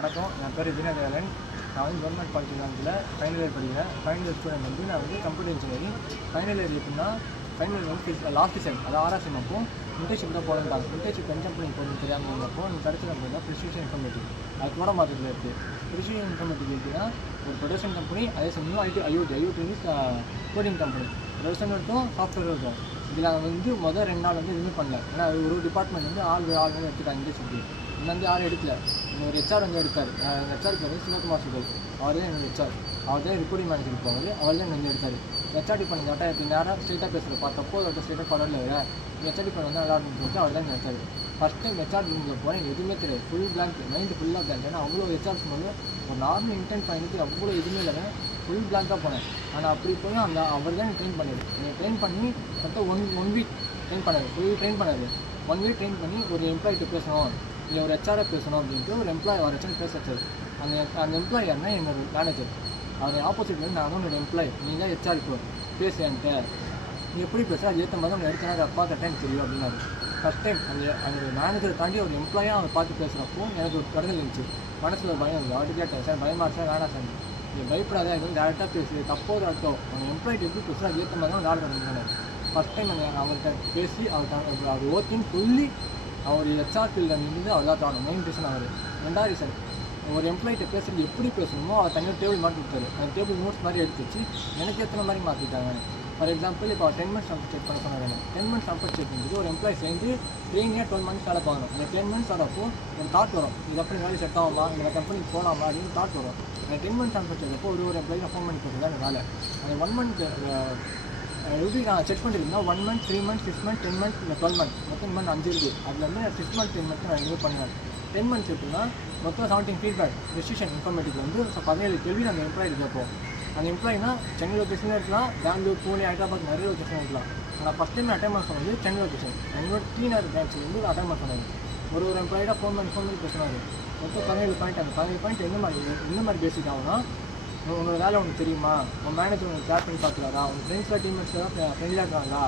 வணக்கம், என் பேர் தினதேவன். நான் வந்து கவர்மெண்ட் பாலிடெக்னிக்கில் ஃபைனல் இயர் படிக்கிறேன். ஃபைனல் இயர் ஸ்டூடெண்ட் வந்து நான் வந்து கம்ப்யூட்டர் இன்ஜினியரிங். ஃபைனல் இயர் எப்படின்னா ஃபைனல் இயர் வந்து லாஸ்ட் செம், அதாவது 6ஆம் செம் அப்போ இன்டர்ன்ஷிப் தான் போகலான்ட்டாங்க. இன்டர்ன்ஷிப் பென் கம்பெனி போகணும்னு தெரியாமல் இருந்தப்போ எனக்கு கிடச்சது அப்படின்னா ப்ரிசிஷன் இன்ஃபர்மேட்டிக். அது கூட மார்க்கெட்டில் இருக்குது. ப்ரிசிஷன் இன்ஃபர்மேட்டிக் எப்படின்னா ஒரு ப்ரொடக்ஷன் கம்பெனி, அதே சமயம் ஐஓடி கோடிங் கம்பெனி. ப்ரொடக்ஷன் இருக்கும், சாஃப்ட்வேர் இருக்கும். இதில் வந்து மொதல் 2 நாள் வந்து எதுவுமே பண்ணல. ஏன்னா ஒரு டிபார்ட்மெண்ட் வந்து ஆள் வந்து எடுத்துட்டாங்க இன்டர்ன்ஷிப். இன்னும் வந்து யாரும் எடுக்கல. இன்னொரு ஹெச்ஆர் வந்து எடுத்தார். ஹெச்ஆருக்கு வந்து சிவகுமார் சுகல், அவர் தான் என்னோட ஹெச்ஆர். அவர் தான் ரிப்போர்ட்டிங் மேனேஜர் இருப்பாங்க, அவர் தான் வந்து எடுத்தார். ஹெச்ஆர்டி பண்ணி கேட்டால் எப்படி நேராக ஸ்ட்ரெயிட்டாக பேசுகிற பார்த்தப்போ அவர்கிட்ட ஸ்ட்ரெயிட்டாக பரவாயில்ல வேறு ஹெச்ஆர்டி பண்ணி வந்து நல்லா இருக்குன்னு சொல்லிட்டு அவர் தான் எடுத்தார். ஃபஸ்ட் டைம் ஹெச்ஆர் ரூமில் போனேன், எதுவுமே தெரியாது. ஃபுல் பிளாங்க், மைண்டு ஃபுல்லாக பிளாங்க். ஏன்னா அவ்வளோ ஹெச்ஆர்ஸ் வந்து ஒரு நார்மல் இன்டென்ட் பண்ணிட்டு அவ்வளோ எதுவுமே இல்லை, ஃபுல் பிளாங்காக போனேன். ஆனால் அப்படி போய் அந்த அவர் தான் ட்ரெயின் பண்ணிடு. என்னை ட்ரெயின் பண்ணி மொத்தம் ஒன் வீக் ட்ரெயின் பண்ணார். ஃபுல் ட்ரெயின் பண்ணார். 1 வீக் ட்ரெயின் பண்ணி ஒரு எம்ப்ளாயிட்ட பேசணும், இல்லை ஒரு ஹெச்ஆரை பேசணும் அப்படின்ட்டு ஒரு எம்ப்ளாய் வர வச்சு பேச வச்சார். அந்த எம்ப்ளாய் யாருன்னா என்னோட மேனேஜர். அவர் ஆப்போசிட் வந்து நான் தான் என்னோட எம்ப்ளாய். நீ தான் ஹெச்ஆர் இப்போ பேசுகிட்ட, நீ எப்படி பேசுகிற அது ஏற்ற மாதிரி அவங்க எடுத்தனா அப்பா கரெக்டாக எனக்கு தெரியும் அப்படின்னாரு. ஃபஸ்ட் டைம் அந்த மேனேஜரை தாண்டி ஒரு எம்ப்ளாயாக அவர் பார்த்து பேசுகிறப்போ எனக்கு ஒரு கருதல் இருந்துச்சு. மனசில் ஒரு பயம் இருந்துச்சு. அவர்கிட்ட கேட்டேன், சார் பயமா சார் வேணாம் சார், நீ பயப்படாத, எதுவும் டேரெக்டாக பேசு, தப்போ அர்த்தம் அவங்க எம்ப்ளாய்ட்டு எப்படி பேசுகிற அது ஏற்ற மாதிரி தான் வேலை பண்ணிருந்தாரு. ஃபஸ்ட் டைம் அவர்கிட்ட பேசி அவர் ஓகேன்னு சொல்லி அவர் ஹெச்ஆர் ஃபீல்டில் நின்று அவர் தான் தரணும். மெயின் ரீசன் அவர். 2வது ரீசன், ஒரு எம்ப்ளாயிட்ட பேசுறது எப்படி பேசணுமோ அவர் தனியாக டேபிள் மாற்றி கொடுத்தாரு. அந்த டேபிள் நோட்ஸ் மாதிரி எடுத்து வச்சு எனக்கு ஏற்ற மாதிரி மாற்றிட்டாங்க. ஃபார் எக்ஸாம்பிள் இப்போ 10 மந்த்ஸ் சம்பளம் செக் பண்ண சொன்னாங்க. 10 மந்த்ஸ் சம்பளம் செக் பண்ணுறது ஒரு எம்ப்ளாய் சேர்ந்து 3 இயர் 12 மந்த்ஸ் வேலை பார்க்கணும். அந்த 10 மந்த்ஸ் வரப்போ ஒரு தாட் வரும், இது அப்படி வேலை செட் ஆகுமா, இந்த கம்பெனிக்கு போகலாமா அப்படின்னு தாட் வரும். அந்த 10 மந்த்ஸ் சம்பளம் செக்கப்போ ஒரு எம்ப்ளாயி ஃபோன் பண்ணி போகிறது தான் வேலை. அந்த 1 மந்த் எப்படி நான் செக் பண்ணியிருந்தேன், 1 மந்த் 3 மந்த்ஸ் 6 மந்த் 10 மந்த் இல்லை 12 மந்த் மொத்தம் மந்த் 5 இருக்குது. அதில் வந்து 6 மந்த் 10 மந்த் நான் ரிமூவ் பண்ணுவேன். 10 மந்த்ஸ் எப்படின்னா மொத்தம் 17 ஃபீட்பேக். ப்ரிசிஷன் இன்ஃபர்மேட்டிக் வந்து 17 கேள்வி அந்த எம்ப்ளாயி கேட்போம். அந்த எம்ப்ளாயினா சென்னை லொக்கேஷனில் இருக்கலாம், பெங்களூர், பூனே, ஹைதராபாத் நிறைய லொக்கேஷன் இருக்கலாம். ஆனால் ஃபஸ்ட் டைம் அட்டன் பண்ண சொன்னது சென்னை லொக்கேஷன். எங்களோட டீனர் பிரான்ச்சில் வந்து அட்டன் பண்ண சொன்னாங்க. ஒரு எம்ப்ளாயிடாக ஃபோன் பண்ணி பேசினார். மொத்தம் 17 பாயிண்ட். அந்த 17 பாயிண்ட் என்ன மாதிரி பேசிக் ஆகுனா, உன்னோட வேலை உனக்கு தெரியுமா, உன் மேனேஜர் உனக்கு கேர் பண்ணி பார்த்துறாரா, உங்கள் ஃப்ரெண்ட்ஸில் டீம்மேட்ஸில் தான் ஃப்ரெண்ட்லியாக இருக்காங்களா,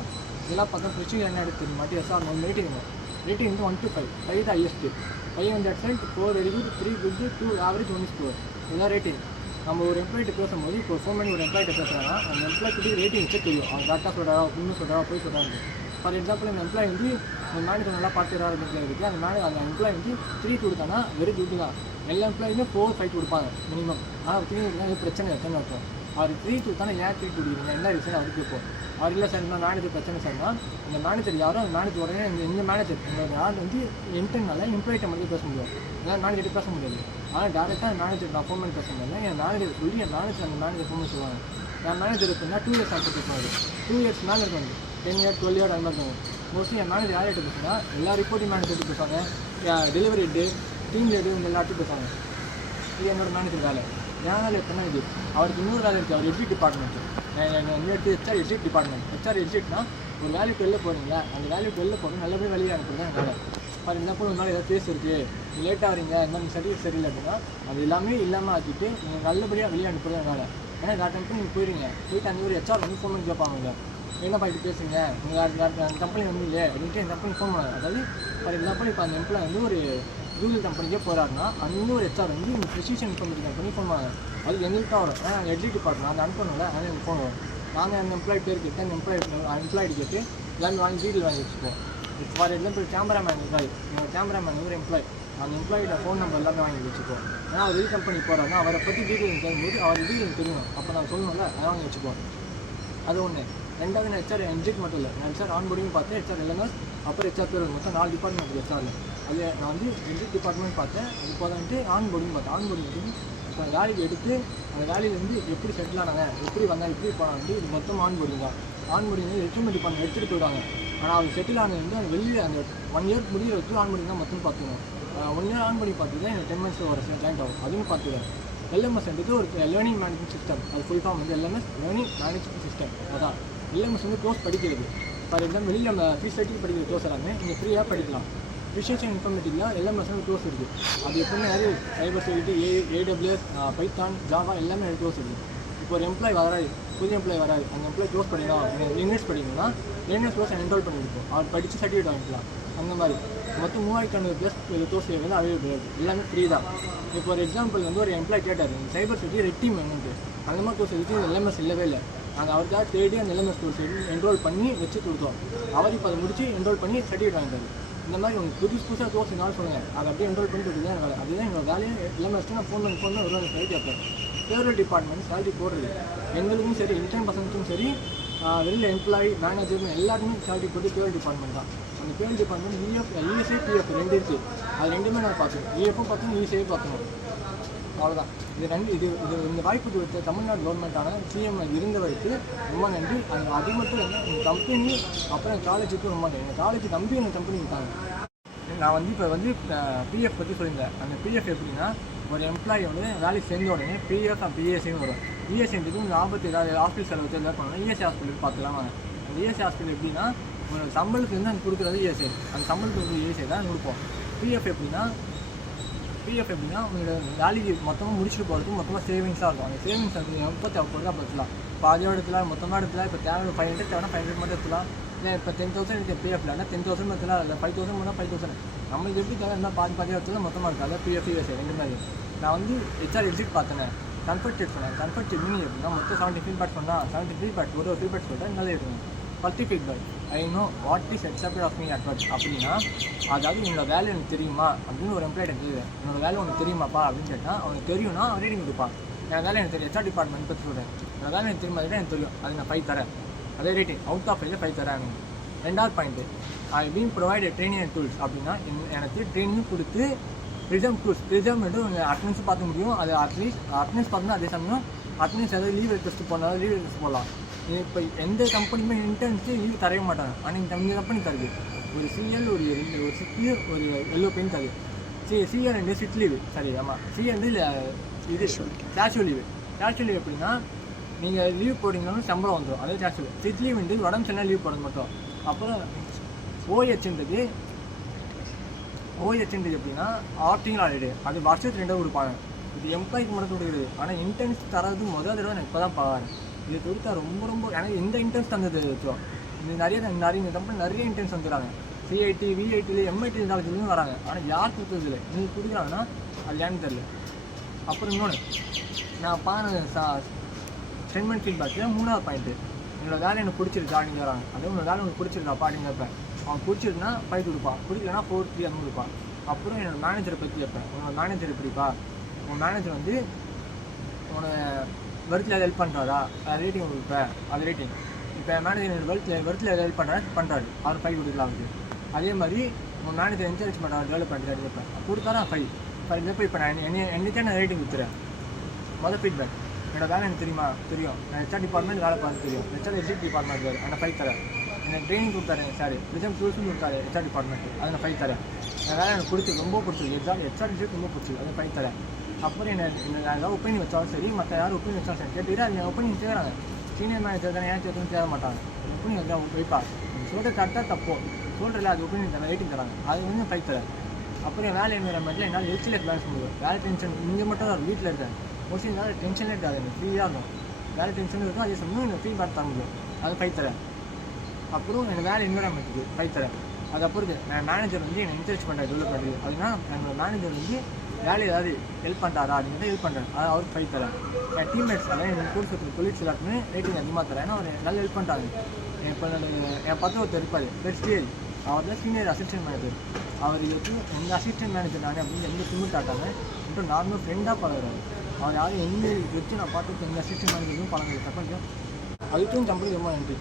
இதெல்லாம் பார்த்தா ஃப்ரெஷ்ஷிங் என்ன எடுத்து தெரியுமா, எஸ்ஆர் ஒரு ரேட்டிங் வந்து 1 to 5. 5 தான் ஹையஸ்ட்டு. 5 வந்து excellent, 4 very good, 3 good, 2 average, 1 score. இதுதான் ரேட்டிங். நம்ம ஒரு எம்ப்ளாயிட்ட பேசும்போது இப்போ ஃபோன் பண்ணி ஒரு எம்ப்ளாயிட்ட பேசுகிறாங்கன்னா அந்த எம்ப்ளாய்க்கு ரேட்டிங் வச்சு தெரியும், அவன் கரெக்டாக சொல்கிறாரா, உண்மை சொல்கிறாரா, போய் சொல்கிறாங்க. ஃபார் எக்ஸாம்பிள் இந்த எம்ப்ளாய் வந்து அந்த மேனேஜர் நல்லா பார்த்துறாரு அப்படின்னு இருக்குது. அந்த எம்ப்ளாய் வந்து 3 கொடுத்தானா வெரி குட் தான். எல்லா எம்ப்ளாயுமே 4, 5 கொடுப்பாங்க மினிமம். ஆனால் 3 கொடுத்தா பிரச்சனை எத்தனை இருக்கும். அவர் 3 கொடுத்தானா ஏன் 3 கொடுக்குறீங்க, என்ன ரீசன் அவருக்கு கேட்போம். அவர் இல்லை சார், இந்த மேனேஜர் பிரச்சனை சார்னா இந்த மேனேஜர் யாரோ அந்த மேனேஜர் உடனே இந்த மேனேஜர் எங்களோட ஆள் வந்து இன்டர்னால எம்ப்ளாயிட்ட மட்டும் பேச முடியும், ஏன்னா மேனேஜர்கிட்ட பேச முடியாது. ஆனால் டேரெக்டாக அந்த மேனேஜர் நான் ஃபோன் பண்ணி பேச முடியாது. என் மேனேஜர் சொல்லி என் மேனேஜர் அந்த மேனேஜர் ஃபோன் பண்ணி சொல்லுவாங்க. என் மேனேஜர் இருக்குன்னா 2 இயர்ஸ் ஆன்சர் பேசுவார். 2 இயர்ஸ் மேலே இருக்கும், 10 இயர் 12 இயர் அந்த மாதிரி இருக்கும். மோஸ்ட்லி என் மேனேஜர் யார்கிட்ட பேசுனா எல்லா ரிப்போர்ட்டிங் மேனேஜர்கிட்ட பேசுவாங்க, டெலிவரி ஹெட்டு, டீம் லீடு, இவங்க எல்லாத்தையும் பேசுவாங்க. இது என்னோட மேனேஜர் வேலை. என் வேலை எப்படின்னா இது. அவருக்கு இன்னொரு வேலை இருக்குது, அவர் exit department. HR exit department. HR எக்ஸிட்னா ஒரு வேலைக்கு வெளில போகிறீங்களா, அந்த வேலைக்கு வெளில போகணும் நல்லபடியாக வெளியே அனுப்புறது தான் வேலை. ஃபார் எக்ஸாம்பிள் ஒரு நாள் ஏதாவது கேஸ் இருக்குது, நீங்கள் லேட்டாக வரீங்க, இந்த மாதிரி சர்வீஸ் சரியில்லை அப்படின்னா அது எல்லாமே இல்லாமல் ஆக்கிட்டு நீங்கள் நல்லபடியாக வெளியே அனுப்புறது தான் வேலை. ஏன்னா வேறு கம்பெனி நீங்கள் போயிட்டு அந்த ஒரு ஹெச்ஆர் வந்து ஃபோன் பண்ணி கேட்பாங்க, என்ன பண்ணிட்டு பேசுங்க, நீங்கள் அந்த கம்பெனி வந்து இல்லை அப்படின்ட்டு என் கம்பெனி ஃபோன் பண்ணாங்க. அதாவது ஃபார் எக்ஸாம்பிள் இப்போ அந்த எம்ப்ளாய் வந்து ஒரு கூகுள் கம்பெனிக்கே போகிறாருன்னா அந்த ஒரு ஹெச்ஆர் வந்து இந்த ப்ரிசிஷன் இன்ஃபர்மேட்டிக் கம்பெனி ஃபோன் பண்ணாங்க. அது எங்களுக்கு தான் வரும், ஏன்னா நாங்கள் எக்ஸிட் டிபார்ட்மெண்ட் அந்த அனுப்பணும்ல, அதனால் எனக்கு ஃபோன் வரும். நாங்கள் அந்த எம்ப்ளாய் பேர் கேட்டு அந்த எம்ப்ளாய்டு கேட்டு எல்லாமே வாங்கி டீட்டெயில் வாங்கி வச்சுப்போம். For example cameraman employee, cameraman ஒரு எம்ப்ளாய், அந்த எம்ப்ளாயோட ஃபோன் நம்பர் எல்லாமே வாங்கி வச்சுப்போம். ஏன்னா அவர் வெளி கம்பெனி போகிறாருன்னா அவரை பற்றி டீட்டெயில் கேட்கும்போது அவர் டீட்டெயில் தெரியணும், அப்போ நான் சொல்லணும்ல, அதை வாங்கி வச்சுப்போம். அது ஒன்று. 2வது நான் ஹெச்ஆர் எக்ஸிட் மட்டும் இல்லை, நான் ஹெச்ஆர் ஆன்போர்டிங் பார்த்தேன், ஹெச்ஆர் எல்எம்எஸ், அப்புறம் ஹெச்ஆர் பேர் மொத்தம் 4 டிபார்ட்மெண்ட் ஹெச்ஆரில். அது நான் வந்து எக்ஸிட் டிபார்ட்மெண்ட் பார்த்தேன், அது போதான்ட்டு ஆன்போர்டிங் பார்த்தேன். ஆன்போர்டிங் வந்து இப்போ வேலைக்கு எடுத்து அந்த வேலையில் வந்து எப்படி செட்டில் ஆனாங்க, எப்படி வந்தாங்க, எப்படி போனாங்க, இது மொத்தம் ஆன்போர்டிங் தான். ஆன்போர்டிங் வந்து ரெக்ரூட்மெண்ட் டிபார்ட்மெண்ட் எடுத்துகிட்டு போயிடுவாங்க. ஆனால் அவர் செட்டில் ஆனது வந்து அந்த வெளியே அந்த 1 இயர் முடிகிற வச்சு ஆன்போர்டிங் தான் மொத்தம் பார்த்துக்கணும். 1 இயர் ஆன்போர்டிங் பார்த்து தான் எனக்கு 10 மந்த்ஸ் ஒரு ஜாயின்ட் ஆகும். அதுவும் பார்த்துக்கிறேன். எல்எம்எஸ் வந்து ஒரு லேர்னிங் மேனேஜ்மெண்ட் சிஸ்டம். அது ஃபுல் ஃபார்ம் வந்து எல்எம்எஸ் லேர்னிங் மேனேஜ்மெண்ட் சிஸ்டம். அதான் எல்எம்எஸ் வந்து கோர்ஸ் படிக்கிறது. ஃபார் எக்ஸாம்பிள் வெளியில் நம்ம ஃபீஸ் கட்டி படிக்கிற கோர்ஸ் எல்லாமே நீங்கள் ஃப்ரீயாக படிக்கலாம். ப்ரிசிஷன் இன்ஃபர்மேட்டிக்கில் எல்எம்எஸ் கோர்ஸ் இருக்குது. அது எப்பவுமே நிறைய cyber security, AWS, Python, Java எல்லாமே நிறைய கோர்ஸ் இருக்குது. இப்போ ஒரு எம்ப்ளாய் வராது, புதிய எம்ப்ளாய் வராது, அந்த எம்ப்ளாய் கோர்ஸ் படிக்கலாம், லினக்ஸ் படிக்கணும்னா லினக்ஸ் கோர்ஸ் என்ரோல் பண்ணியிருக்கோம், அவர் படித்து சர்டிஃபிகேட் வாங்கிக்கலாம். அந்த மாதிரி மொத்தம் 3500+ கோர்ஸ் வந்து அவைலபிள் இருக்குது. எல்லாமே ஃப்ரீ தான். இப்போ ஒரு எக்ஸாம்பிள் வந்து ஒரு எம்ப்ளாய் கேட்டார், சைபர் செக்யூரிட்டி ரெட் டீம் வேணும்ட்டு. அந்த மாதிரி கோர்ஸ் எடுத்து எல்எம்எஸ் இல்லவே இல்லை. நாங்கள் அவருக்காக தேடி அந்த எல்எம்எஸ் கோர்ஸ் என்ரோல் பண்ணி வச்சு கொடுத்தோம். அவர் இப்போ அதை முடிச்சு என்ரோல் பண்ணி சர்டிஃபிகேட் வாங்கிட்டாரு. இந்த மாதிரி உங்களுக்கு புதுசாக கோர்ஸ் என்னால் சொல்லுங்கள், அதை அப்படியே என்ரோல் பண்ணிட்டு இருக்குது தான் வேலை. அதுதான் என்னோட வேலையை. எல்எம்எஸ்ட்டு நான் ஃபோன் பண்ணி ஒரு சைட் கேட்பேன். பேரோல் டிபார்ட்மெண்ட் சேலரி போடுறது எங்களுக்கும் சரி, இன்டர்ன் பசங்களுக்கும் சரி, வெளியில் எம்ப்ளாயி மேனேஜர்னு எல்லாருமே சேலரி போட்டு பேரோல் டிபார்ட்மெண்ட் தான். அந்த பேரோல் டிபார்ட்மெண்ட் இஎஸ்ஐ பிஎஃப் ரெண்டு இருக்குது. அது ரெண்டுமே நான் பார்க்கணும். இஎஃப்பும் பார்க்கணும், இஎஸ்ஐயும் பார்க்கணும். அவ்வளோதான். இது இந்த வாய்ப்பு கொடுத்த தமிழ்நாடு கவர்மெண்ட்டான சிஎம் இருந்தவருக்கு ரொம்ப நன்றி. அது மட்டும் இல்லை, எங்கள் கம்பெனி அப்புறம் என் காலேஜுக்கு ரொம்ப நன்றி. எங்கள் காலேஜ் நம்பி எங்கள் கம்பெனி இருக்காங்க. நான் வந்து இப்போ வந்து பிஎஃப் பற்றி சொல்லியிருந்தேன். அந்த பிஎஃப் எப்படின்னா, ஒரு எம்ப்ளாயி வந்து வேலைக்கு சேர்ந்த உடனே பிஎஃப் பிஎஸ்சின்னு வரும். பிஎஸ்சின்றது உங்களுக்கு ஆபத்து ஏதாவது ஹாஸ்பிட்டல் செலவு எதாவது பண்ணணும், இஎஸ்ஐ ஹாஸ்பிட்டலுக்கு பார்த்துக்கலாம். அந்த இஎஸ்ஐ ஹாஸ்பிட்டல் எப்படின்னா, ஒரு சம்பளத்துக்கு வந்து அங்கே கொடுக்குறது இஎஸ்ஐ. அந்த சம்பளத்துக்கு வந்து இஎஸ்ஐ தான் கொடுப்போம். பிஎஃப் எப்படின்னா உங்களோட வேலைக்கு மொத்தமாக முடிச்சுட்டு போகிறதுக்கு மொத்தமாக சேவிங்ஸாக இருக்கும். அந்த சேவிங்ஸ் வந்து எப்போ தேவைப்படுது அப்போ எடுத்துலாம். பாதியோட இடத்துல மொத்தமாக இடத்துல இப்போ தேவை 500 தேவைன்னா 500 மட்டும் எடுத்துலாம். இல்லை இப்போ 10,000 எனக்கு பிஎஃப்லன்னா 10,000 எடுத்துலாம். இல்லை 5,000 மட்டும் 5,000 நம்மளுக்கு எப்படி தேவை இருந்தால் பாதி இடத்துல மொத்தமாக இருக்குது. அதான் பிஎஃப் இஎஸ்ஐ ரெண்டு மாதிரி. நான் வந்து ஹெச்ஆர் எக்ஸிட் பார்த்தேன், கன்ஃபர்ட் செக் பண்ணேன். கன்ஃபர்ட் செக் மீனிங் எப்படின்னா, மொத்தம் 70 ஃபீட்பேக் சொன்னால் 70 ஃபீட்பேக் ஒரு ஃபீட்பேக் சொல்லிட்டேன் நல்லா இருக்கணும். 10 feedback I know what is expected of me at work அப்படின்னா, அதாவது என்னோட வேலை எனக்கு தெரியுமா அப்படின்னு ஒரு எம்ப்ளாய்ட்ட கேட்குது. என்னோட வேலை உனக்கு தெரியுமாப்பா அப்படின்னு கேட்டால், அவனுக்கு தெரியும்னா ரேட்டிங் கொடுப்பான். என் வேலை எனக்கு தெரியும். ஹெச்ஆர் டிபார்ட்மெண்ட் பற்றி சொல்கிறேன். என்னோட வேலை எனக்கு தெரியுமா, எனக்கு தெரியும், அது நான் 5 தரேன். அதே ரேட்டிங் அவுட் ஆஃப் 5 தரேன். ரெண்டாவது point, I been provide training and tools அப்படின்னா, எனக்கு ட்ரைனிங் கொடுத்து ப்ரிசம் டூல்ஸ் ப்ரிசம்ன்ட்டு உங்கள் அட்டனன்ஸும் பார்க்க முடியும். அது அட்லீஸ்ட் அட்டனன்ஸ் பார்த்தோம்னா அதே சமயம் அட்டனன்ஸ் ஏதாவது லீவ் ரெக்வஸ்ட் போனாலும் லீவ் ரெக்வஸ்ட் போடலாம். இப்போ எந்த கம்பெனியுமே இன்டர்ன்ஸு லீவ் தரவே மாட்டாங்க. ஆனால் இந்த கம்பெனி தருது. ஒரு சிஎல் ஒரு சிக்கு ஒரு எல்லோ பெயின் தருது. சிஎல் ரெண்டு சிட் லீவு. சரி, ஆமாம், சிஎல் இல்லை இது கேஷுவல் லீவு. கேஷுவல் லீவ் எப்படின்னா, நீங்கள் லீவ் போட்டிங்கனாலும் சம்பளம் வந்துடும். அதே கேஷுவல். சிட் லீவ் வந்து உடம்பு சொன்னால் லீவ் போடுறது மட்டும். அப்புறம் ஓஹெச்ன்றது எப்படின்னா ஆப்டிங்கல் ஹாலிடே. அது வருஷத்துக்கு 2 கொடுப்பாங்க. இது எம்ப்ளாய்க்கு மட்டும் கொடுக்குறது. ஆனால் இன்டர்ன்ஸ் தரது முதல் தடவை நான் இப்போ தான் பாருங்க. இது கொடுத்தா ரொம்ப எனக்கு இந்த இன்டர்ன்ஸ் தந்தது வச்சோம். இது நிறைய இந்த கம்பெனி நிறைய இன்டர்ன்ஸ் வந்துடுறாங்க. சிஐடி விஐடியில் எம்ஐடி காலேஜ்லேயும் வராங்க. ஆனால் யார் கொடுத்தது இல்லை. நீங்கள் கொடுக்குறாங்கன்னா அது ஏன்னு தெரியல. அப்புறம் இன்னொன்று நான் சென்மெண்ட் ஃபீட்பேக்கில் 3வது பாயிண்ட்டு, என்னோட வேலை எனக்கு பிடிச்சிருக்கா அப்படின்னு வராங்க. அதே உங்களோட வேலை உங்களுக்கு பிடிச்சிருக்காப்பா அப்படின்னு கேட்பேன். அவன் பிடிச்சிருக்குன்னா 5 கொடுப்பான், பிடிக்கலன்னா 4, 3 அந்த கொடுப்பான். அப்புறம் என்னோட மேனேஜரை பற்றி கேட்பேன். உங்களோட மேனேஜர் எப்படிப்பா, உங்கள் மேனேஜர் வந்து உன்னோட ஒர்க்கில் எதாவது ஹெல்ப் பண்ணுறாரா, ரேட்டிங் கொடுப்பேன். அது ரேட்டிங். இப்போ என் மேனேஜர் ஒர்க்கில் எதாவது ஹெல்ப் பண்ணுறாரு, அவர் 5 கொடுக்கலாம் அவருக்கு. அதே மாதிரி உங்கள் மேனேஜர் என்கரேஜ் பண்ணுறாரு, டெவலப் பண்ணுறாரு கேட்பேன். கொடுத்தாரா 5 இப்போ நான் என்னைக்கே நான் ரேட்டிங் கொடுத்துறேன். மொதல் ஃபீட்பேக், என்னோட வேலை எனக்கு தெரியும். நான் ஹெச்ஆர் டிபார்ட்மெண்ட் வேலை பார்த்து தெரியும். ஹெச்ஆர் எக்ஸிட் டிபார்ட்மெண்ட் வேறு, நான் 5 தரேன். எனக்கு ட்ரைனிங் கொடுத்தாரு சார், ப்ரிசம் டூல்ஸும் கொடுத்தாரு ஹெச்ஆர் டிபார்ட்மெண்ட், அதை நான் 5 தரேன். என் வேலை எனக்கு பிடிச்சது, ரொம்ப பிடிச்சது. ஹெச்ஆர் எக்ஸிட் ரொம்ப பிடிச்சது, அதை 5 தரேன். அப்புறம் என்ன ஏதாவது ஒப்பீனியன் வச்சாலும் சரி, மற்ற யாரும் ஒப்பீனியன் வச்சாலும் சரி கேட்டுக்கிட்டு அது என் ஒப்பீனியன் தேவைறாங்க. சீனியர் மேனேஜர் தானே ஏன் சேர்த்துன்னு தேவை மாட்டாங்க. ஒப்பீனியன் வந்தால் வைப்பா, சொல்கிறது கரெக்டாக தப்போ சொல்கிறல, அது ஒப்பீனியன் தரேன், ரேட்டிங் தராங்க, அது வந்து 5 தரேன். அப்புறம் என் வேலை என்விரான்மெண்ட்டில் என்னால் ஹெல்த்தில் பேலன்ஸ் பண்ணுவேன். வேலை டென்ஷன் இங்கே மட்டும் தான் வீட்டில் இருக்கேன். மோஸ்ட்லி என்னால் டென்ஷனே இருக்காது, எனக்கு ஃப்ரீயாக இருக்கும். வேலை டென்ஷன் இருக்கும், அதே சமயம் எனக்கு ஃப்ரீ பார்த்து தர முடியும், அது 5 தரேன். அப்புறம் எனக்கு வேலை என்விரான்மெண்ட்டுக்கு 5 தரேன். அதுக்கப்புறம் நான் மேனேஜர் வந்து என்னை என்கரேஜ் பண்ணுறேன், டெவலப் பண்ணுறது. அதுனா என்னோட மேனேஜர் வந்து வேலை ஏதாவது ஹெல்ப் பண்ணுறாரா அப்படிங்கிறத ஹெல்ப் பண்ணுறேன், அது அவருக்கு 5 தரேன். என் டீம்மேட்ஸ் அதாவது எனக்கு கொடுக்குற கொலீக்ஸ் எல்லாருக்குமே ரேட்டிங் அதிகமாக தரேன். ஏன்னா அவர் நல்லா ஹெல்ப் பண்ணுறாங்க. இப்போ என் பக்கம் ஒருத்தர் இருப்பார், பெஸ்ட் அவர் தான் சீனியர் அசிஸ்டன்ட் மேனேஜர். அவர் இதுக்கு எங்கள் அசிஸ்டன்ட் மேனேஜர் நானே அப்படின்னு எந்த திமிர் காட்டாங்க. இப்போ நார்மலாக ஃப்ரெண்டாக பழகிறாரு. அவர் யாரும் எங்கே வச்சு நான் பார்த்துட்டு எங்கள் அசிஸ்டன்ட் மேனேஜரும் பழகிறது தப்பாங்க. அதுக்கும் கம்பெனி ரொம்ப நன்றி.